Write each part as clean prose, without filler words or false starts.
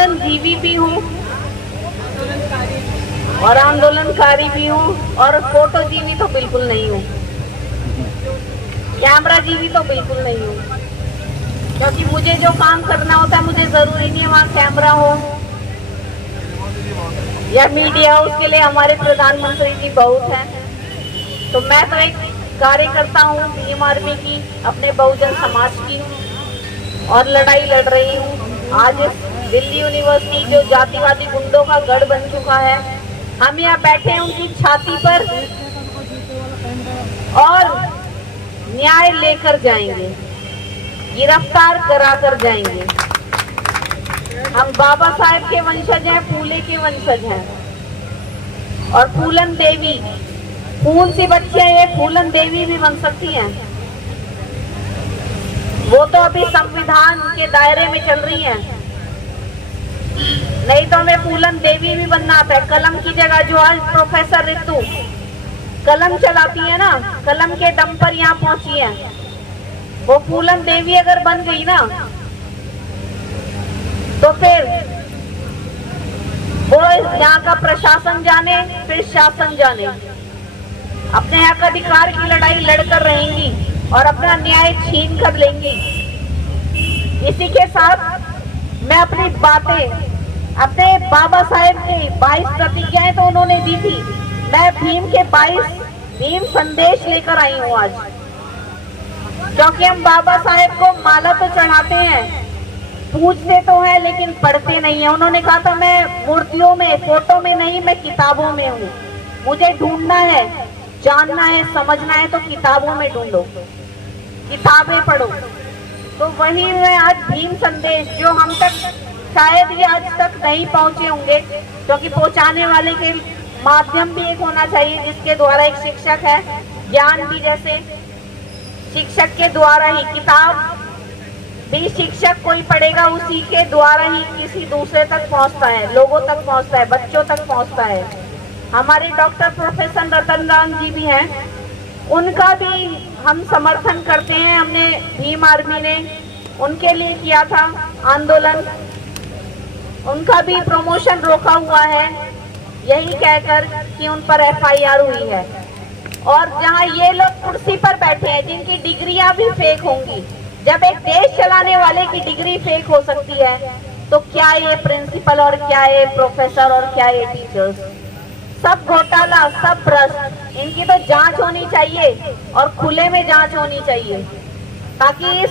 आंदोलन जीवी भी हूँ और आंदोलनकारी भी हूँ, और फोटो जीवी तो बिल्कुल नहीं हूँ, कैमरा जीवी तो बिल्कुल नहीं हूँ। क्योंकि मुझे जो काम करना होता है, मुझे जरूरी नहीं है वहाँ कैमरा हो या मीडिया हो, उसके लिए हमारे प्रधानमंत्री जी बहुत हैं। तो मैं तो एक कार्यकर्ता हूँ भीम आर्मी की, अपने बहुजन समाज की, और लड़ाई लड़ रही हूँ। आज इस दिल्ली यूनिवर्सिटी जो जातिवादी गुंडों का गढ़ बन चुका है, हम यहाँ बैठे हैं उनकी छाती पर और न्याय लेकर जाएंगे, गिरफ्तार करा कर जाएंगे। हम बाबा साहेब के वंशज हैं, फूले के वंशज हैं, और फूलन देवी, फूल सी बच्चियां ये फूलन देवी भी बन सकती हैं। वो तो अभी संविधान के दायरे में चल रही हैं, नहीं तो हमें फूलन देवी भी बनना आता है। कलम की जगह जो आज प्रोफेसर रितु कलम चलाती है ना, कलम के दम पर यहाँ पहुंची है, वो फूलन देवी अगर बन गई ना, तो फिर वो यहाँ का प्रशासन जाने, फिर शासन जाने, अपने हक अधिकार की लड़ाई लड़कर रहेंगी और अपना न्याय छीन कर लेंगी। इसी के साथ मैं अपनी बातें, अपने बाबा साहेब की 22 प्रतिज्ञाएं तो उन्होंने दी थी, मैं भीम के 22 भीम संदेश लेकर आई हूँ आज। क्योंकि हम बाबा साहेब को माला तो चढ़ाते हैं, पूजते तो हैं, लेकिन पढ़ते नहीं है। उन्होंने कहा था मैं मूर्तियों में, फोटो में नहीं, मैं किताबों में हूँ। मुझे ढूंढना है, जानना है, समझना है तो किताबों में ढूंढो, किताबें पढ़ो। तो वही मैं आज भीम संदेश, जो हम तक शायद ये आज तक नहीं पहुंचे होंगे, क्योंकि पहुंचाने वाले के माध्यम भी एक होना चाहिए, जिसके द्वारा एक शिक्षक है, ज्ञान भी जैसे शिक्षक के द्वारा ही, किताब भी शिक्षक कोई पढ़ेगा, उसी के द्वारा ही किसी दूसरे तक पहुंचता है, लोगों तक पहुंचता है, बच्चों तक पहुंचता है। हमारे डॉक्टर प्रोफेसर रतनलाल जी भी हैं, उनका भी हम समर्थन करते हैं। हमने भीम आर्मी ने उनके लिए किया था आंदोलन, उनका भी प्रमोशन रोका हुआ है, यही कहकर कि उन पर FIR हुई है। और जहां ये लोग कुर्सी पर बैठे हैं, जिनकी डिग्रियां भी फेक होंगी, जब एक देश चलाने वाले की डिग्री फेक हो सकती है, तो क्या ये प्रिंसिपल और क्या ये प्रोफेसर और क्या ये टीचर्स, सब घोटाला, सब भ्रष्ट। इनकी तो जांच होनी चाहिए और खुले में जांच होनी चाहिए, ताकि इस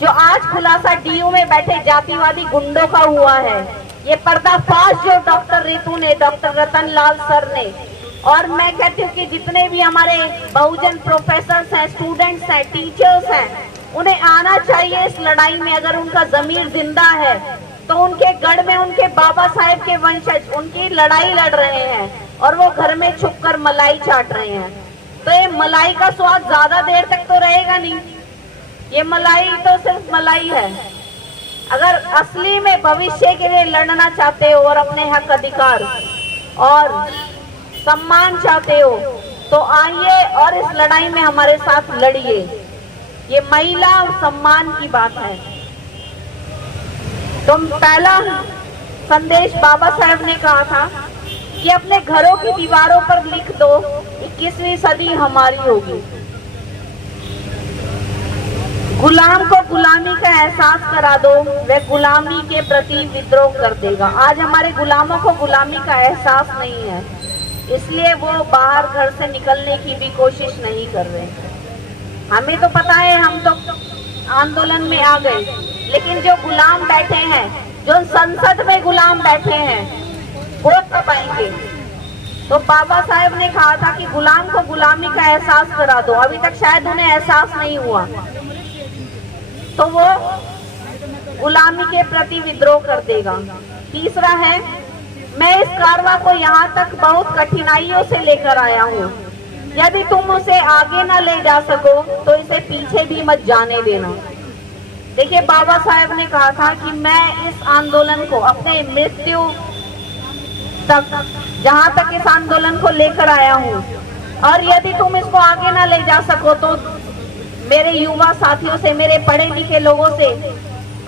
जो आज खुलासा DU में बैठे जातिवादी गुंडों का हुआ है, ये पर्दाफाश जो डॉक्टर रितु ने, डॉक्टर रतनलाल सर ने, और मैं कहती हूँ कि जितने भी हमारे बहुजन प्रोफेसर्स हैं, स्टूडेंट्स हैं, टीचर्स हैं, उन्हें आना चाहिए इस लड़ाई में। अगर उनका जमीर जिंदा है तो उनके गढ़ में उनके बाबा साहेब के वंशज उनकी लड़ाई लड़ रहे हैं और वो घर में छुपकर मलाई चाट रहे हैं। तो ये मलाई का स्वाद ज्यादा देर तक तो रहेगा नहीं, ये मलाई तो सिर्फ मलाई है। अगर असली में भविष्य के लिए लड़ना चाहते हो और अपने हक अधिकार और सम्मान चाहते हो, तो आइए और इस लड़ाई में हमारे साथ लड़िए। ये महिला सम्मान की बात है। तो पहला संदेश बाबा साहब ने कहा था कि अपने घरों की दीवारों पर लिख दो, 21वीं सदी हमारी होगी। गुलाम को गुलामी का एहसास करा दो, वह गुलामी के प्रति विद्रोह कर देगा। आज हमारे गुलामों को गुलामी का एहसास नहीं है, इसलिए वो बाहर घर से निकलने की भी कोशिश नहीं कर रहे। हमें तो पता है, हम तो आंदोलन में आ गए, लेकिन जो गुलाम बैठे हैं, जो संसद में गुलाम बैठे हैं, वो कब आएंगे? तो बाबा साहेब ने कहा था कि गुलाम को गुलामी का एहसास करा दो। अभी तक शायद उन्हें एहसास नहीं हुआ, तो वो गुलामी के प्रति विद्रोह कर देगा। तीसरा है, मैं इस कारवां को यहाँ तक बहुत कठिनाइयों से लेकर आया हूँ। यदि तुम उसे आगे ना ले जा सको तो इसे पीछे भी मत जाने देना। देखिए, बाबा साहेब ने कहा था कि मैं इस आंदोलन को अपने मृत्यु तक, जहाँ तक इस आंदोलन को लेकर आया हूँ, और यदि तुम इसको आगे ना ले जा सको तो मेरे युवा साथियों से, मेरे पढ़े लिखे लोगों से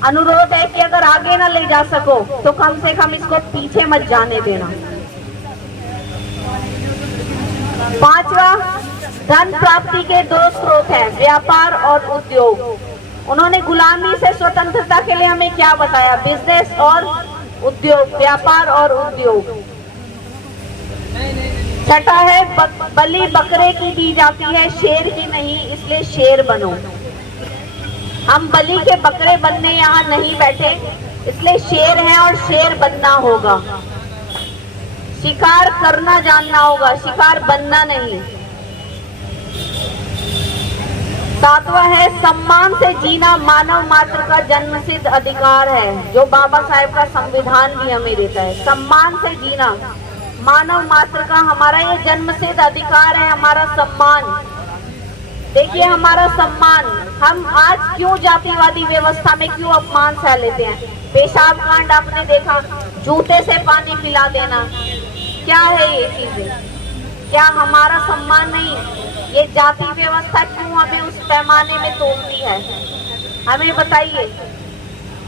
अनुरोध है कि अगर आगे ना ले जा सको तो कम से कम इसको पीछे मत जाने देना। पांचवा, धन प्राप्ति के दो स्रोत हैं, व्यापार और उद्योग। उन्होंने गुलामी से स्वतंत्रता के लिए हमें क्या बताया? बिजनेस और उद्योग, व्यापार और उद्योग। छठा है, बलि बकरे की दी जाती है, शेर की नहीं, इसलिए शेर बनो। हम बलि के बकरे बनने यहाँ नहीं बैठे, इसलिए शेर हैं और शेर बनना होगा। शिकार करना जानना होगा, शिकार बनना नहीं। सातवां है, सम्मान से जीना मानव मात्र का जन्मसिद्ध अधिकार है, जो बाबा साहेब का संविधान भी हमें देता है। सम्मान से जीना मानव मात्र का हमारा ये जन्मसिद्ध अधिकार है, हमारा सम्मान। देखिए हमारा सम्मान, हम आज क्यों जातिवादी व्यवस्था में क्यों अपमान सह लेते हैं? पेशाब कांड आपने देखा, जूते से पानी पिला देना, क्या है ये चीजें? क्या हमारा सम्मान नहीं? ये जाति व्यवस्था क्यों हमें उस पैमाने में तोड़ती है? हमें बताइए।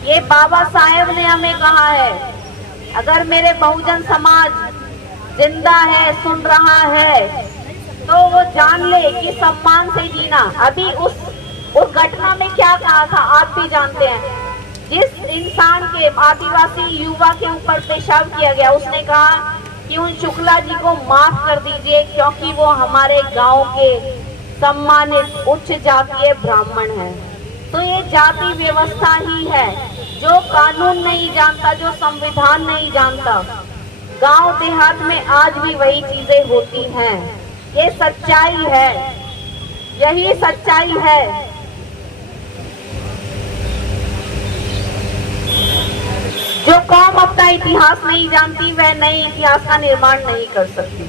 ये बाबा साहेब ने हमें कहा है, अगर मेरे बहुजन समाज जिंदा है, सुन रहा है, तो वो जान ले कि सम्मान से जीना। अभी उस घटना में क्या कहा था आप भी जानते हैं। जिस इंसान के, आदिवासी युवा के ऊपर पेशाब किया गया, उसने कहा कि उन शुक्ला जी को माफ कर दीजिए क्योंकि वो हमारे गांव के सम्मानित उच्च जातीय ब्राह्मण हैं। तो ये जाति व्यवस्था ही है, जो कानून नहीं जानता, जो संविधान नहीं जानता। गांव देहात में आज भी वही चीजें होती हैं। ये सच्चाई है, यही सच्चाई है। जो कौम अपना इतिहास नहीं जानती वह नए इतिहास का निर्माण नहीं कर सकती।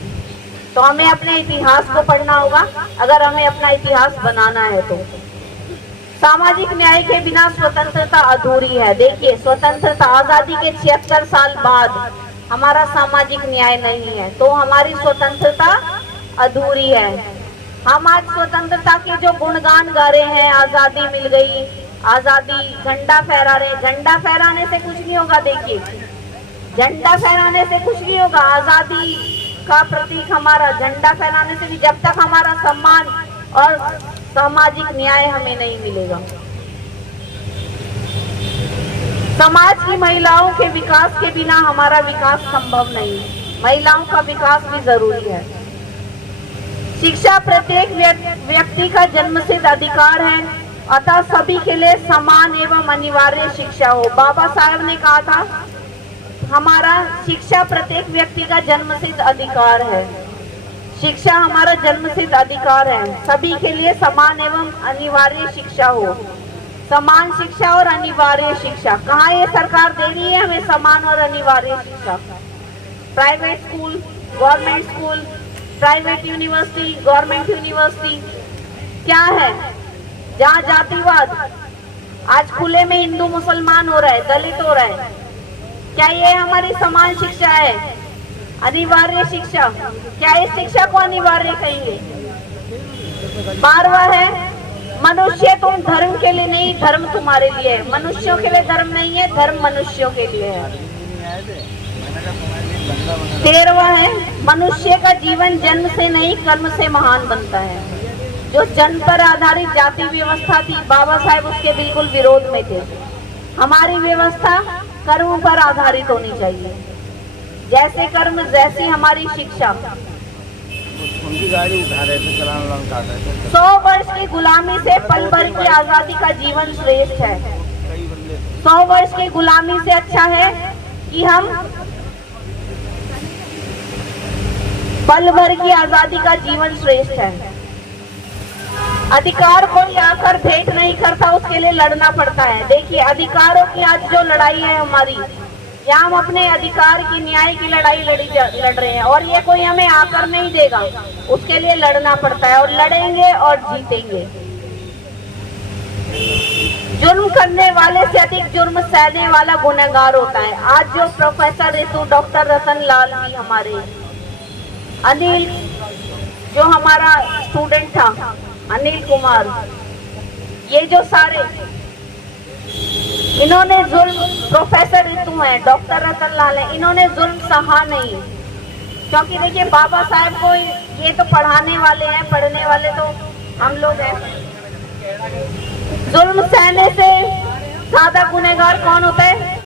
तो हमें अपने इतिहास को पढ़ना होगा अगर हमें अपना इतिहास बनाना है तो। सामाजिक न्याय के बिना स्वतंत्रता अधूरी है। देखिए स्वतंत्रता, आजादी के 76 साल बाद हमारा सामाजिक न्याय नहीं है तो हमारी स्वतंत्रता अधूरी है। हम आज स्वतंत्रता के जो गुणगान गा रहे हैं, आजादी मिल गई, आजादी, झंडा फहरा रहे, झंडा फहराने से कुछ नहीं होगा। देखिए झंडा फहराने से कुछ नहीं होगा। आजादी का प्रतीक हमारा झंडा फहराने से भी, जब तक हमारा सम्मान और सामाजिक न्याय हमें नहीं मिलेगा। समाज की महिलाओं के विकास के बिना हमारा विकास संभव नहीं। महिलाओं का विकास भी जरूरी है। शिक्षा प्रत्येक व्यक्ति का जन्मसिद्ध अधिकार है, अतः सभी के लिए समान एवं अनिवार्य शिक्षा हो। बाबा साहब ने कहा था हमारा शिक्षा प्रत्येक व्यक्ति का जन्मसिद्ध अधिकार है। शिक्षा हमारा जन्मसिद्ध अधिकार है, सभी के लिए समान एवं अनिवार्य शिक्षा हो। समान शिक्षा और अनिवार्य शिक्षा, कहाँ ये सरकार दे रही है हमें समान और अनिवार्य शिक्षा? Private school, government school, private university, government university, क्या है? जहाँ जातिवाद, आज खुले में हिंदू मुसलमान हो रहा है, दलित हो रहा है, क्या ये हमारी समान शिक्षा है? अनिवार्य शिक्षा, क्या इस शिक्षा को अनिवार्य कहेंगे? 12वां है, मनुष्य तुम धर्म के लिए नहीं, धर्म तुम्हारे लिए है। मनुष्यों के लिए धर्म नहीं है, धर्म मनुष्यों के लिए है। 13वां है, मनुष्य का जीवन जन्म से नहीं कर्म से महान बनता है। जो जन्म पर आधारित जाति व्यवस्था थी, बाबा साहेब उसके बिल्कुल विरोध में थे। हमारी व्यवस्था कर्म पर आधारित होनी चाहिए, जैसे कर्म जैसी हमारी शिक्षा। उनकी गाड़ी उठा रहे थे, चलान काट रहे थे। 100 वर्ष की गुलामी से पल भर की आजादी का जीवन श्रेष्ठ है। 100 वर्ष की गुलामी से अच्छा है कि हम पल भर की आजादी का जीवन श्रेष्ठ है। अधिकार कोई आकर भेंट नहीं करता, उसके लिए लड़ना पड़ता है। देखिए अधिकारों की आज जो लड़ाई है हमारी, यहाँ हम अपने अधिकार की, न्याय की लड़ाई लड़ रहे हैं और ये कोई हमें आकर नहीं देगा, उसके लिए लड़ना पड़ता है और लड़ेंगे और जीतेंगे। जुर्म करने वाले से अधिक जुर्म सहने वाला गुनहगार होता है। आज जो प्रोफेसर ऋतु, डॉक्टर रतन लाल जी, हमारे अनिल जो हमारा स्टूडेंट था, अनिल कुमार, ये जो सारे इन्होंने जुल्म, प्रोफेसर रितु हैं, डॉक्टर रतन लाल हैं, इन्होंने जुल्म सहा नहीं। क्योंकि देखिए बाबा साहब को ये तो पढ़ाने वाले हैं, पढ़ने वाले तो हम लोग हैं। जुल्म सहने से ज्यादा गुनहगार कौन होता है?